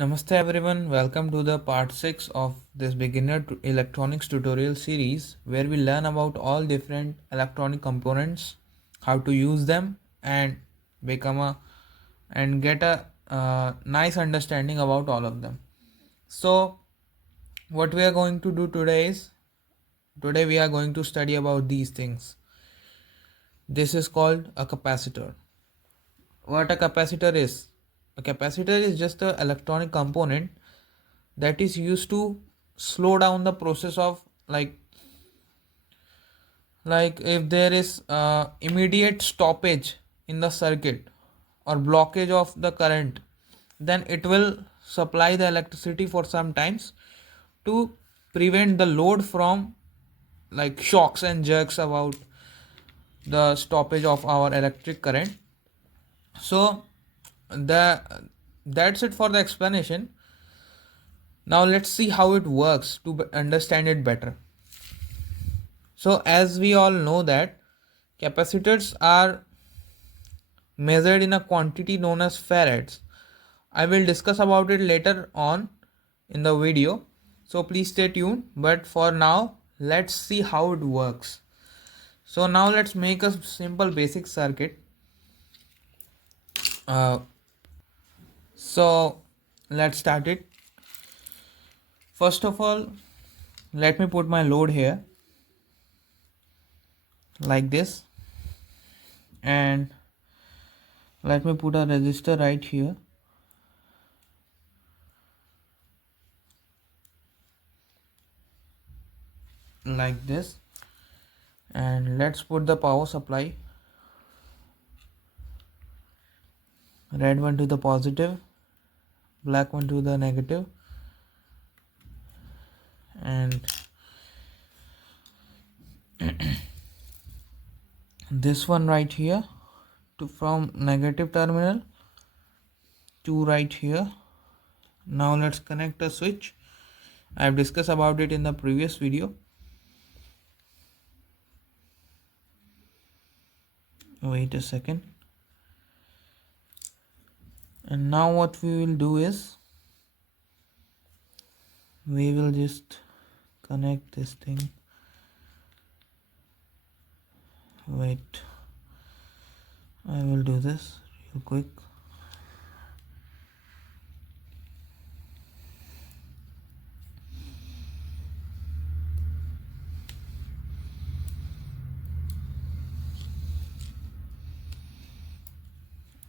Namaste everyone, welcome to the part 6 of this beginner electronics tutorial series where we learn about all different electronic components, how to use them and become a and get a nice understanding about all of them. So what we are going to do today we are going to study about these things. This is called a capacitor. What a capacitor is? A capacitor is just an electronic component that is used to slow down the process of like if there is immediate stoppage in the circuit or blockage of the current, then it will supply the electricity for some times to prevent the load from like shocks and jerks about the stoppage of our electric current. So the that's it for the explanation. Now let's see how it works to understand it better. So as we all know that capacitors are measured in a quantity known as farads. I will discuss about it later on in the video. So please stay tuned. But for now, let's see how it works. So now let's make a simple basic circuit. So let's start it. First of all, let me put my load here like this, and let me put a resistor right here. Like this, and let's put the power supply, red one to the positive, black one to the negative, and this one right here to from negative terminal to right here. Now let's connect a switch. I have discussed about it in the previous video. Wait a second. And now what we will do is we will just connect this thing. Wait, I will do this real quick.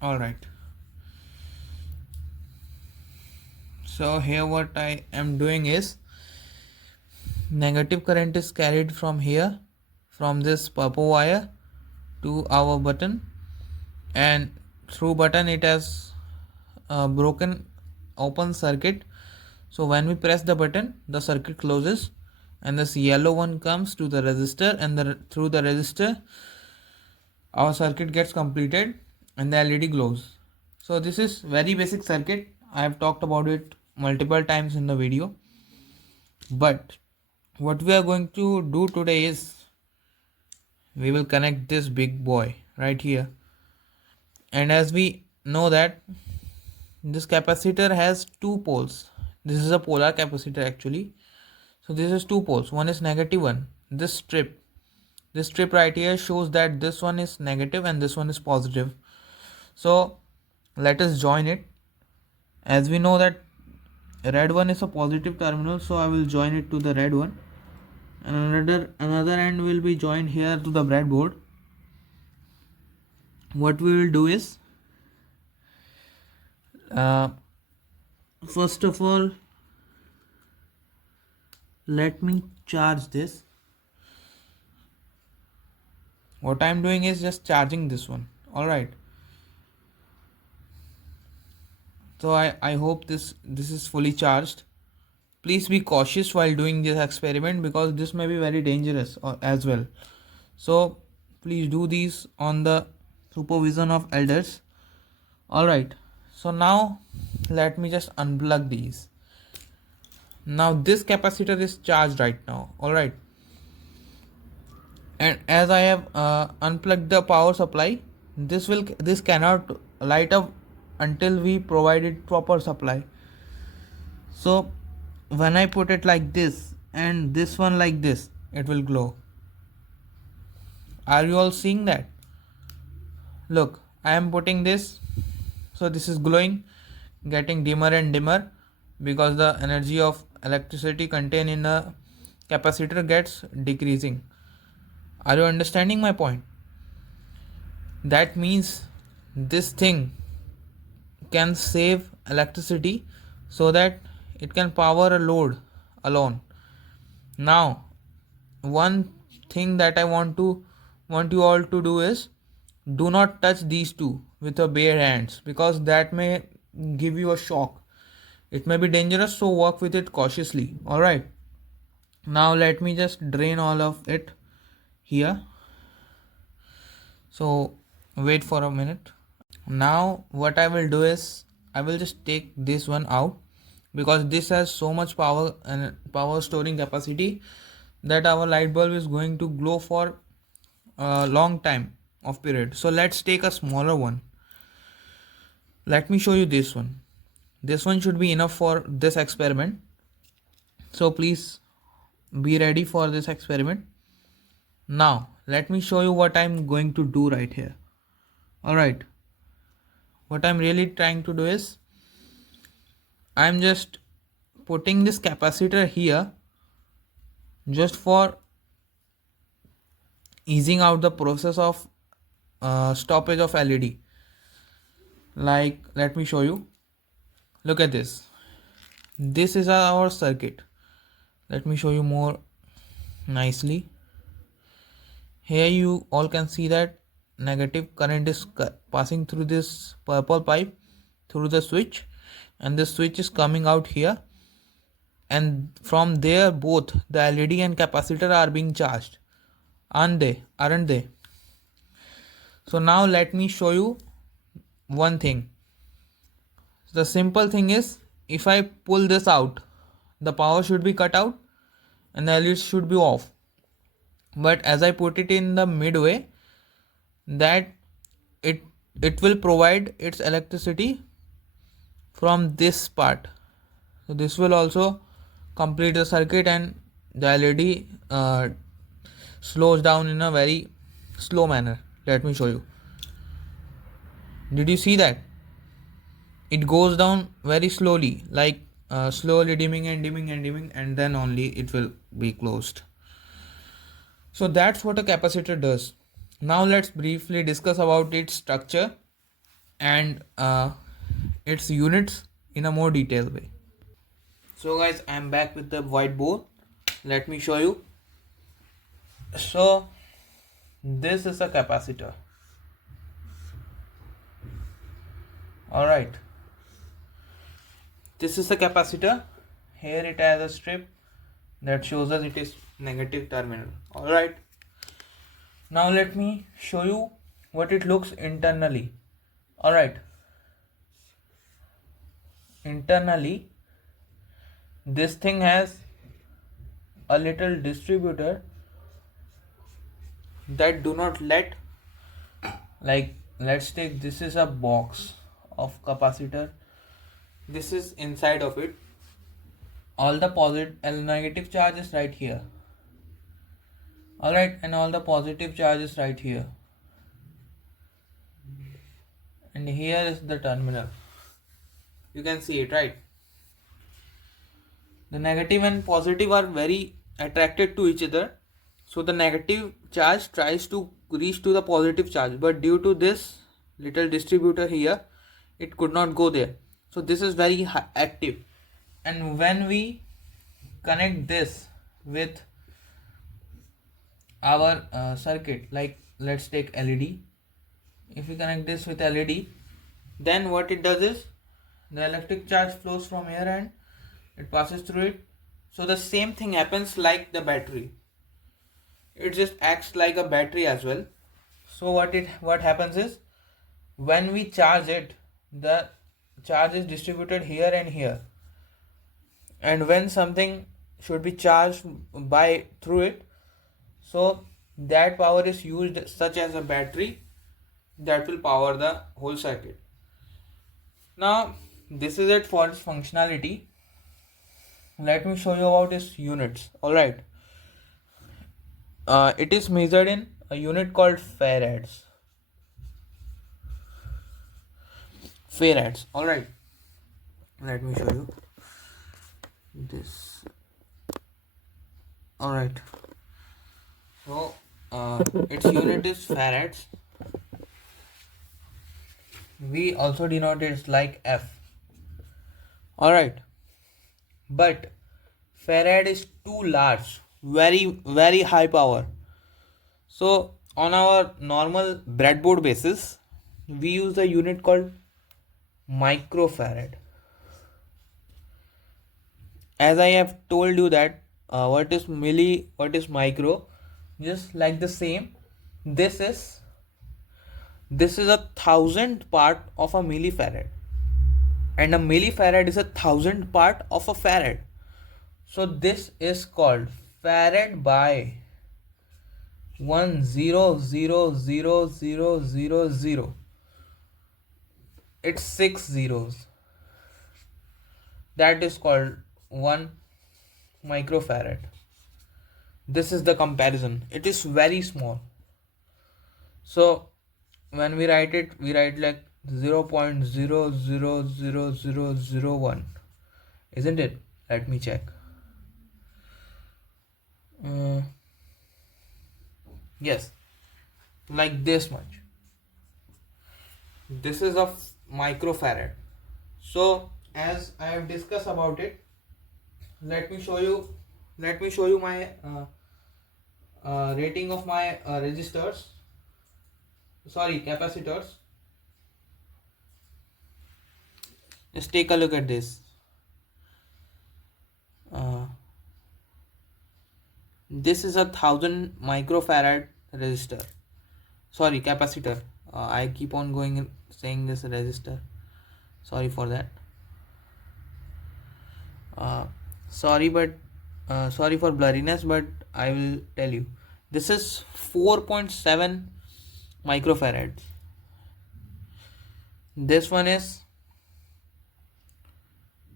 All right. So here what I am doing is negative current is carried from here, from this purple wire to our button, and through button it has broken open circuit. So when we press the button, the circuit closes and this yellow one comes to the resistor, and through the resistor our circuit gets completed and the LED glows. So this is very basic circuit. I have talked about it multiple times in the video, but what we are going to do today is we will connect this big boy right here. And as we know that this capacitor has two poles. This is a polar capacitor actually. So this is two poles. One is negative one. This strip right here shows that this one is negative and this one is positive. So let us join it. As we know that red one is a positive terminal, so I will join it to the red one, and another end will be joined here to the breadboard. What we will do is first of all, let me charge this. What I am doing is just charging this one. All right. So I hope this is fully charged. Please be cautious while doing this experiment because this may be very dangerous as well. So please do these on the supervision of elders. All right. So now let me just unplug these. Now this capacitor is charged right now. All right. And as I have unplugged the power supply, this cannot light up until we provide it proper supply. So when I put it like this and this one like this, it will glow. Are you all seeing that? Look, I am putting this, so this is glowing, getting dimmer and dimmer because the energy of electricity contained in a capacitor gets decreasing. Are you understanding my point? That means this thing can save electricity so that it can power a load alone. Now, one thing that I want you all to do is do not touch these two with your bare hands because that may give you a shock. It may be dangerous, so work with it cautiously. Alright. Now let me just drain all of it here. So wait for a minute. Now what I will do is I will just take this one out because this has so much power and power storing capacity that our light bulb is going to glow for a long time of period. So let's take a smaller one. Let me show you this one. This one should be enough for this experiment. So please be ready for this experiment. Now let me show you what I'm going to do right here. Alright, what I'm really trying to do is I'm just putting this capacitor here just for easing out the process of stoppage of LED. Like, let me show you. Look at this. This is our circuit. Let me show you more nicely. Here you all can see that negative current is passing through this purple pipe through the switch, and the switch is coming out here, and from there both the LED and capacitor are being charged, aren't they? So now let me show you one thing. The simple thing is, if I pull this out, the power should be cut out and the LED should be off. But as I put it in the midway, that it will provide its electricity from this part. So this will also complete the circuit and the LED slows down in a very slow manner. Let me show you. Did you see that? It goes down very slowly, like slowly dimming and dimming and dimming, and then only it will be closed. So that's what a capacitor does. Now let's briefly discuss about its structure and its units in a more detailed way. So guys, I'm back with the whiteboard. Let me show you. So this is a capacitor. Alright. This is a capacitor. Here it has a strip that shows us it is negative terminal. Alright. Now let me show you what it looks internally. Alright. Internally, this thing has a little distributor that do not let, like, let's take, this is a box of capacitor. This is inside of it. All the positive and negative charge is right here. Alright, and all the positive charge is right here. And here is the terminal. You can see it, right? The negative and positive are very attracted to each other. So the negative charge tries to reach to the positive charge, but due to this little distributor here, it could not go there. So this is very active. And when we connect this with our circuit, like let's take LED. If we connect this with LED, then what it does is the electric charge flows from here and it passes through it. So the same thing happens like the battery. It just acts like a battery as well. So what happens is, when we charge it, the charge is distributed here and here. And when something should be charged by through it, so that power is used, such as a battery, that will power the whole circuit. Now this is it for its functionality. let me show you about its units. All right. It is measured in a unit called farads. Farads. All right. Let me show you this. All right. So its unit is farads. We also denote it like F. All right. But farad is too large, very high power. So on our normal breadboard basis, we use a unit called microfarad. As I have told you that what is milli, what is micro, just like the same. This is this is 1,000 part of a millifarad, and a millifarad is 1,000 part of a farad. So this is called farad by 1,000,000. It's 6 zeros. That is called 1 microfarad. This is the comparison. It is very small. So when we write it, we write like 0.000001, isn't it? Let me check. Yes, like this much. This is a microfarad. So as I have discussed about it, let me show you my rating of my resistors, sorry, capacitors. Just take a look at this. This is 1,000 microfarad resistor, sorry, capacitor. I keep on going and saying this resistor, sorry for that. Sorry for blurriness, but I will tell you, this is 4.7 microfarads. This one is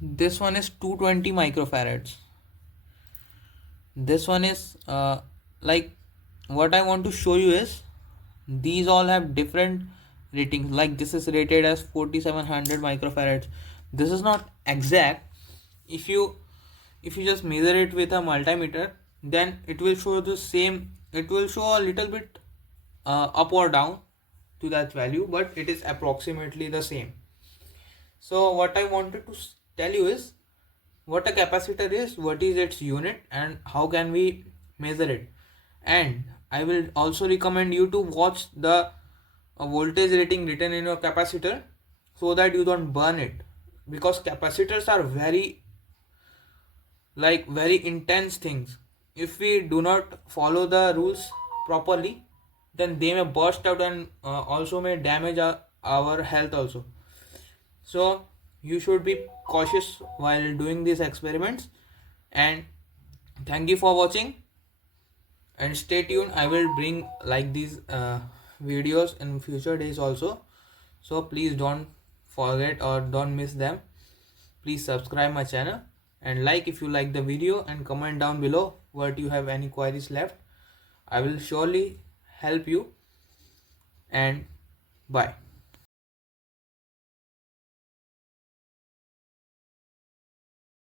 220 microfarads. This one is like, what I want to show you is these all have different ratings. Like this is rated as 4700 microfarads. This is not exact. If you just measure it with a multimeter, then it will show the same, it will show a little bit up or down to that value, but it is approximately the same. So what I wanted to tell you is what a capacitor is, what is its unit, and how can we measure it. And I will also recommend you to watch the voltage rating written in your capacitor so that you don't burn it, because capacitors are very intense things. If we do not follow the rules properly, then they may burst out and also may damage our health also. So you should be cautious while doing these experiments. And thank you for watching, and stay tuned. I will bring like these videos in future days also, so please don't forget or don't miss them. Please subscribe my channel and like if you like the video, and comment down below what you have any queries left. I will surely help you, and bye.